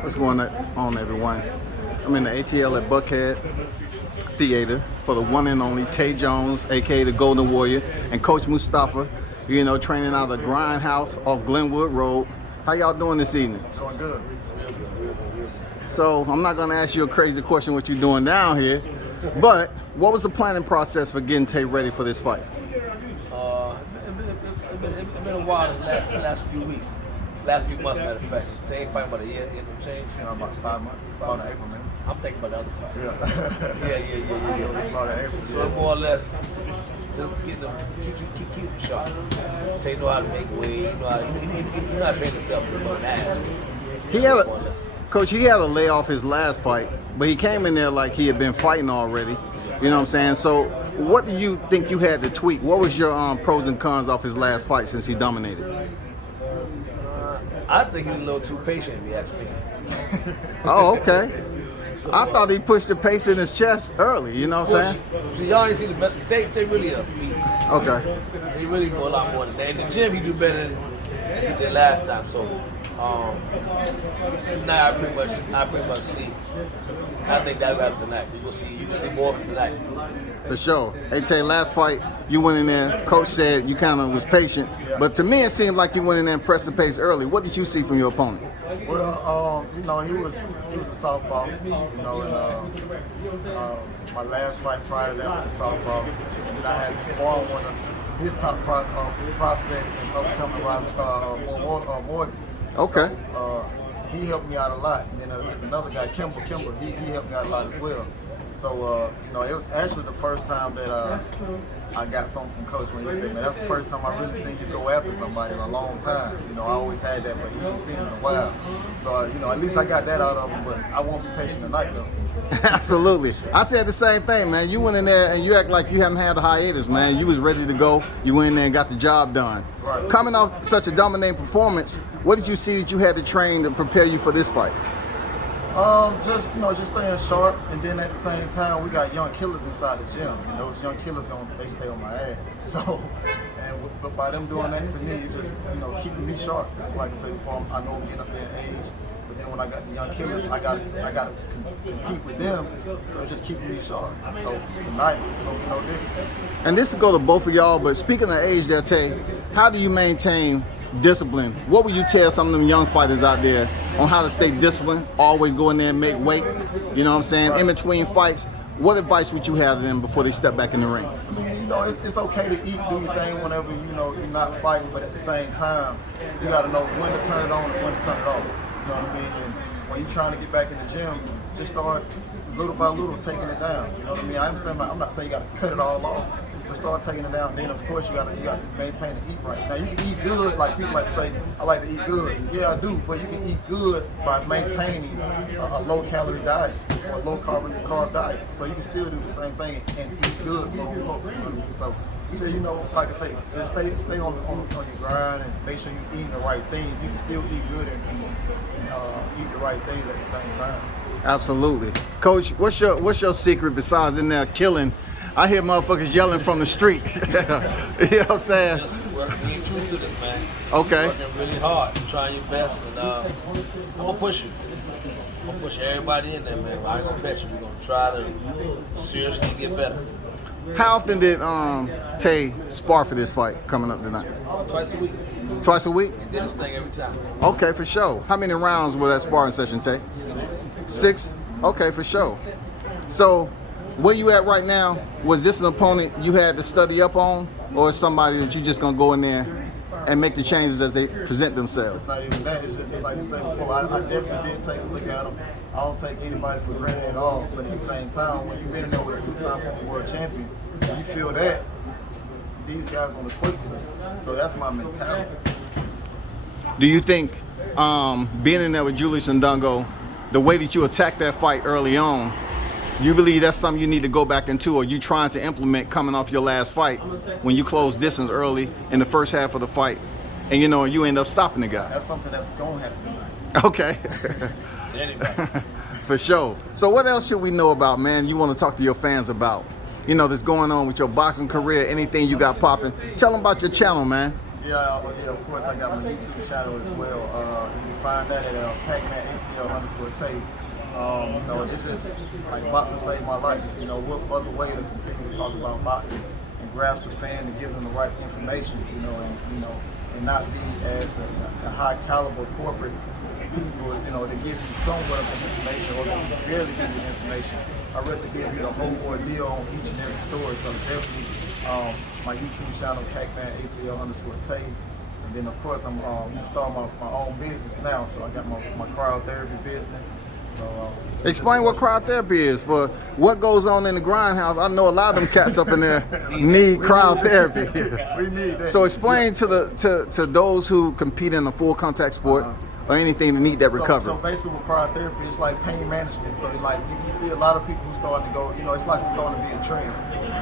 What's going on, everyone? I'm in the ATL at Buckhead Theater for the one and only Tay Jones, aka the Golden Warrior, and Coach Mustafa, training out of the Grindhouse off Glenwood Road. How y'all doing this evening? Doing good. Real good. So I'm not gonna ask you a crazy question what you're doing down here, but what was the planning process for getting Tay ready for this fight? It's been a while this last few weeks. Last few months, matter of fact. Tay ain't fighting about a year, change. About 5 months. About April, man. I'm thinking about the other fight. Yeah. About April. So more or less, just getting them, keep them sharp. Tay know how to make weight. He know how to train himself with an ass. Coach, he had to lay off his last fight, but he came in there like he had been fighting already. You know what I'm saying? So what do you think you had to tweak? What was your pros and cons off his last fight since he dominated? I think he was a little too patient, if you ask me. Oh, okay. So, I thought he pushed the pace in his chest early, you know what I'm saying? So y'all ain't seen the best. Tay really a beast. Okay. Tay really do a lot more than that. In the gym, he do better than he did last time. So tonight, I pretty much see. I think that happens tonight. You can see more of him tonight. For sure. Hey Tay, last fight you went in there. Coach said you kind of was patient, but to me it seemed like you went in there and pressed the pace early. What did you see from your opponent? Well, he was a southpaw. My last fight prior to that was a southpaw. And I had to spar one of his top prospect and upcoming rising star, Morgan. Okay. So, he helped me out a lot. And then there's another guy, Kimber. He helped me out a lot as well. So, it was actually the first time that I got something from Coach when he said, man, that's the first time I really seen you go after somebody in a long time. I always had that, but he ain't seen it in a while. So, at least I got that out of him, but I won't be patient tonight, though. Absolutely. I said the same thing, man. You went in there and you act like you haven't had a hiatus, man. You was ready to go. You went in there and got the job done. Right. Coming off such a dominating performance, what did you see that you had to train to prepare you for this fight? Just staying sharp, and then at the same time, we got young killers inside the gym. Those young killers they stay on my ass. So, but by them doing that to me, it's just keeping me sharp. Like I said before, I know I'm getting up there in age, but then when I got the young killers, I gotta compete with them. So just keeping me sharp. So tonight it's no different. And this will go to both of y'all. But speaking of age, there, Tay, how do you maintain discipline? What would you tell some of them young fighters out there on how to stay disciplined, always go in there and make weight? You know what I'm saying? Right. In between fights, what advice would you have to them before they step back in the ring? I mean, it's okay to eat, do your thing whenever you're not fighting, but at the same time, you got to know when to turn it on and when to turn it off. You know what I mean? And when you're trying to get back in the gym, just start little by little taking it down. You know what I mean? I'm not saying you got to cut it all off. Start taking it down. Then of course you gotta maintain and eat right. Now you can eat good, like people like to say, I like to eat good. Yeah, I do, but you can eat good by maintaining a low calorie diet or a low carb diet. So you can still do the same thing and eat good, quote unquote. You know what I mean? So like I say, just stay on your grind and make sure you're eating the right things. You can still eat good and eat the right things at the same time. Absolutely. Coach, what's your secret besides in there killing? I hear motherfuckers yelling from the street. You know what I'm saying? Being true to this, man. Okay. Working really hard, trying your best, and I'm gonna push you. I'm gonna push everybody in there, man. I ain't gonna catch you. We're gonna try to seriously get better. How often did Tay spar for this fight coming up tonight? Twice a week. Twice a week? He did his thing every time. Okay, for sure. How many rounds was that sparring session, Tay? 6? Okay, for sure. So, where you at right now? Was this an opponent you had to study up on, or is somebody that you just gonna go in there and make the changes as they present themselves? It's not even that. It's just like I said before. I definitely did take a look at them. I don't take anybody for granted at all. But at the same time, when you've been in there with a 2-time former world champion, and you feel that these guys on the quick one. So that's my mentality. Do you think being in there with Julius Ndongo, the way that you attacked that fight early on, you believe that's something you need to go back into, or you trying to implement coming off your last fight when you close distance early in the first half of the fight, and you end up stopping the guy? That's something that's gonna happen tonight. Okay. For sure. So what else should we know about, man? You want to talk to your fans about? That's going on with your boxing career, anything you got popping. Tell them about your channel, man. Yeah, of course I got my YouTube channel as well. You can find that at Pacman_ATL_Tay. You know, it's just like boxing saved my life. You know, what other way to continue to talk about boxing and grasp the fan and give them the right information, and not be as the high caliber corporate people, to give you somewhat of the information or to barely give you information. I'd rather give you the whole ordeal on each and every story. So definitely my YouTube channel, Pacman_ATL_Tay. And then of course I'm starting my own business now. So I got my crowd therapy business. So, explain what crowd therapy is. For what goes on in the grindhouse, I know a lot of them cats up in there need crowd therapy. We need that. So explain to those who compete in a full contact sport or anything that need that recovery. So basically with crowd therapy, it's like pain management. So like you see a lot of people who starting to go, it's like it's starting to be a trend.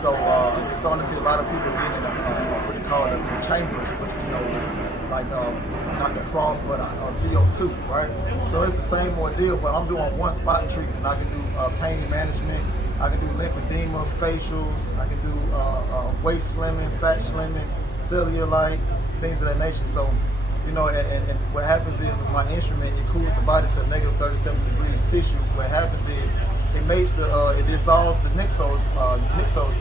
So you're starting to see a lot of people getting in what they call the chambers, but it's like not the frost, but CO2, right? So it's the same ordeal, but I'm doing one spot treatment. I can do pain management, I can do lymphedema, facials, I can do waist slimming, fat slimming, cellulite, things of that nature. So, and what happens is with my instrument, it cools the body to negative 37 degrees tissue. What happens is it dissolves the nipsose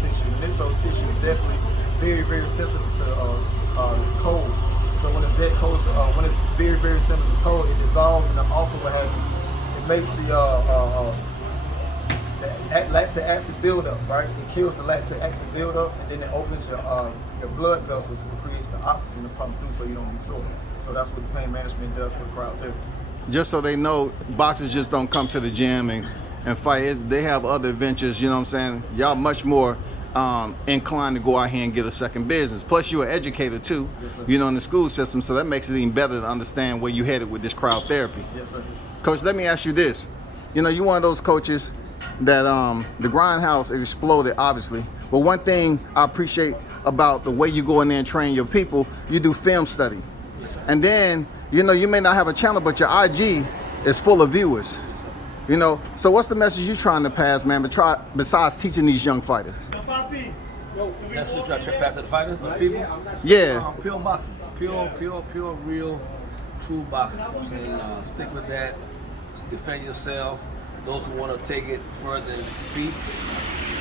tissue. The nipsose tissue is definitely very, very sensitive to cold. So when it's that cold, when it's very, very sensitive to cold, it dissolves, and then also what happens, it makes the lactic acid buildup, right? It kills the lactic acid buildup, and then it opens your blood vessels, which creates the oxygen to pump through, so you don't be sore. So that's what the pain management does for crowd therapy. Just so they know, boxers just don't come to the gym and fight. They have other ventures, you know what I'm saying? Y'all much more inclined to go out here and get a second business. Plus you're an educator too, yes, sir. In the school system, so that makes it even better to understand where you headed with this crowd therapy. Yes, sir. Coach, let me ask you this. You're one of those coaches that the grindhouse is exploded, obviously. But one thing I appreciate about the way you go in there and train your people, you do film study. Yes, sir. And then, you may not have a channel, but your IG is full of viewers. So what's the message you trying to pass, man, besides teaching these young fighters? Message I try to pass to the fighters, the people? Yeah. Pure boxing. Pure, real, true boxing. You know what I'm saying? Stick with that. Defend yourself. Those who want to take it further and compete,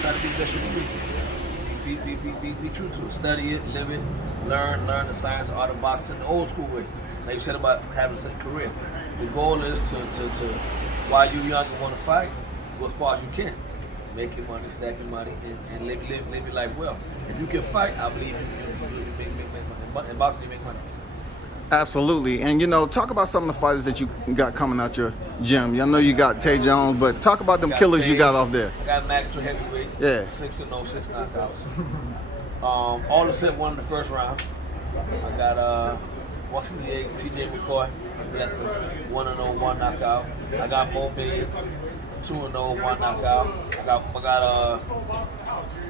try to be the best you can be. Be true to it. Study it, live it, learn the science, art of boxing, the old school ways. Like you said about having a second career. The goal is to while you're young and want to fight, go as far as you can. Making money, stacking money, and live your life well. If you can fight, I believe you make money. In boxing, you make money. Absolutely. And talk about some of the fighters that you got coming out your gym. I know you got Tay Jones, but talk about them killers you got off there. I got Max to heavyweight. Yeah. 6-0, 6 knockouts. All except one in the first round. I got Mustafa Theater, TJ McCoy, blessing, 1-0, 1 knockout. I got Mo Billions, 2-0, 1 knockout. I got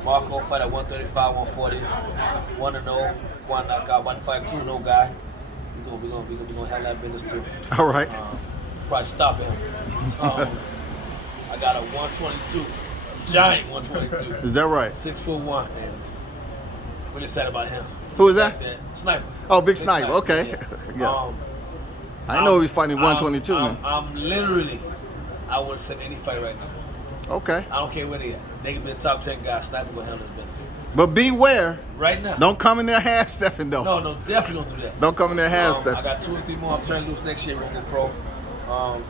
Marco fight at 135, 140, 1-0, 1 knockout. About to fight 2-0 guy. We gonna have that business too. All right. Probably stop him. I got a 122, giant 122. Is that right? 6'1", and really excited about him. Who is that? Sniper. Oh, Big Sniper. Okay. Yeah. I know he's fighting 122 now. I'm literally, I would accept any fight right now. Okay. I don't care where they at. They could be the top 10 guys. Sniper will handle his business. But beware. Right now. Don't come in there half-stepping though. No, definitely don't do that. Don't come in there half-stepping. I got 2 or 3 more. I'm turning loose next year. We're going to go pro.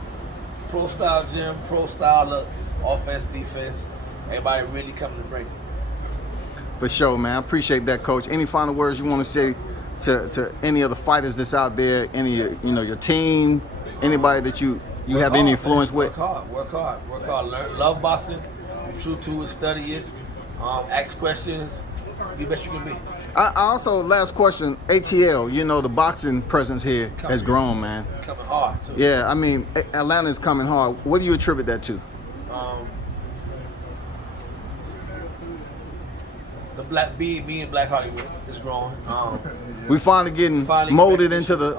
Pro style gym, pro style of offense, defense. Everybody really coming to bring it. For sure, man. I appreciate that, Coach. Any final words you want to say to any of the fighters that's out there, any your team, anybody that you have any influence with? Work hard. Learn, love boxing. Be true to it. Study it. Ask questions. Be the best you can be. I also, last question, ATL, the boxing presence here has grown, man. Coming hard, too. Yeah, I mean, Atlanta's coming hard. What do you attribute that to? The me and Black Hollywood is growing. We finally getting molded into the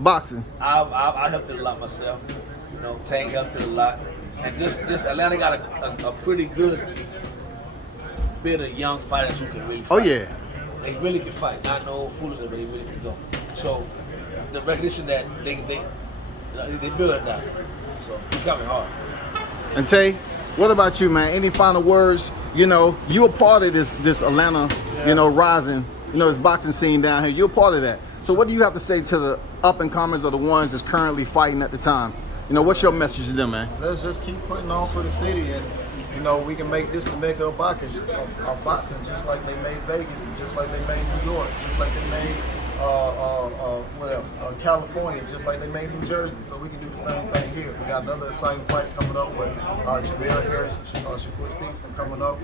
boxing. I helped it a lot myself. Tank helped it a lot. And just Atlanta got a pretty good bit of young fighters who can really fight. Oh, yeah. They really can fight. Not no foolishness, but they really can go. So the recognition that They build it down there. So it's coming hard. And Tay, what about you, man? Any final words? You know, you're a part of this Atlanta, you know, rising, you know, this boxing scene down here. You're a part of that. So what do you have to say to the up-and-comers or the ones that's currently fighting at the time? You know, what's your message to them, man? Let's just keep putting on for the city, and you know, we can make this the mecca of boxing, just like they made Vegas, and just like they made New York, just like they made what else? California, just like they made New Jersey. So we can do the same thing here. We got another exciting fight coming up with Jamil Harris, Shakur Stevenson coming up.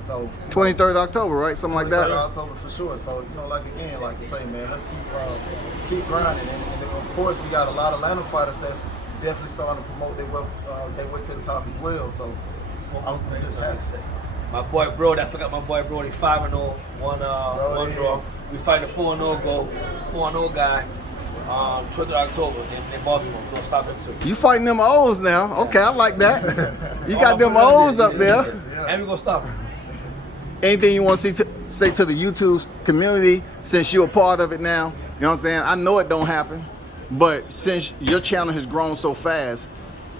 So 23rd October, right? Something like that. 23rd October for sure. So you know, like again, like you say, man, let's keep grinding. And then of course, we got a lot of Atlanta fighters that's definitely starting to promote their way to the top as well. So I'm just happy to say. My boy Brody, I forgot my boy Brody, 5-0, one draw. We fight a 4-0 guy, 23rd October in Baltimore. We're gonna stop him too. You fighting them O's now? Okay, I like that. You got them O's up there. And we're gonna stop him. Anything you want to say to the YouTube community, since you're a part of it now? You know what I'm saying? I know it don't happen, but since your channel has grown so fast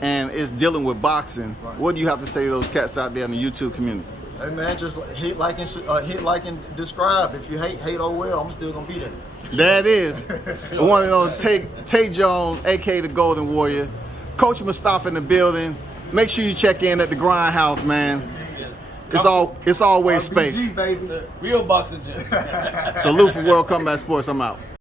and it's dealing with boxing, what do you have to say to those cats out there in the YouTube community? Hey man, just hit like and describe. If you hate oh well, I'm still gonna be there. There it is. The one and only Tay Jones, aka the Golden Warrior. Coach Mustafa in the building. Make sure you check in at the Grindhouse, man. It's always space. RBG, baby. Real boxing gym. Salute for World Combat Sports. I'm out.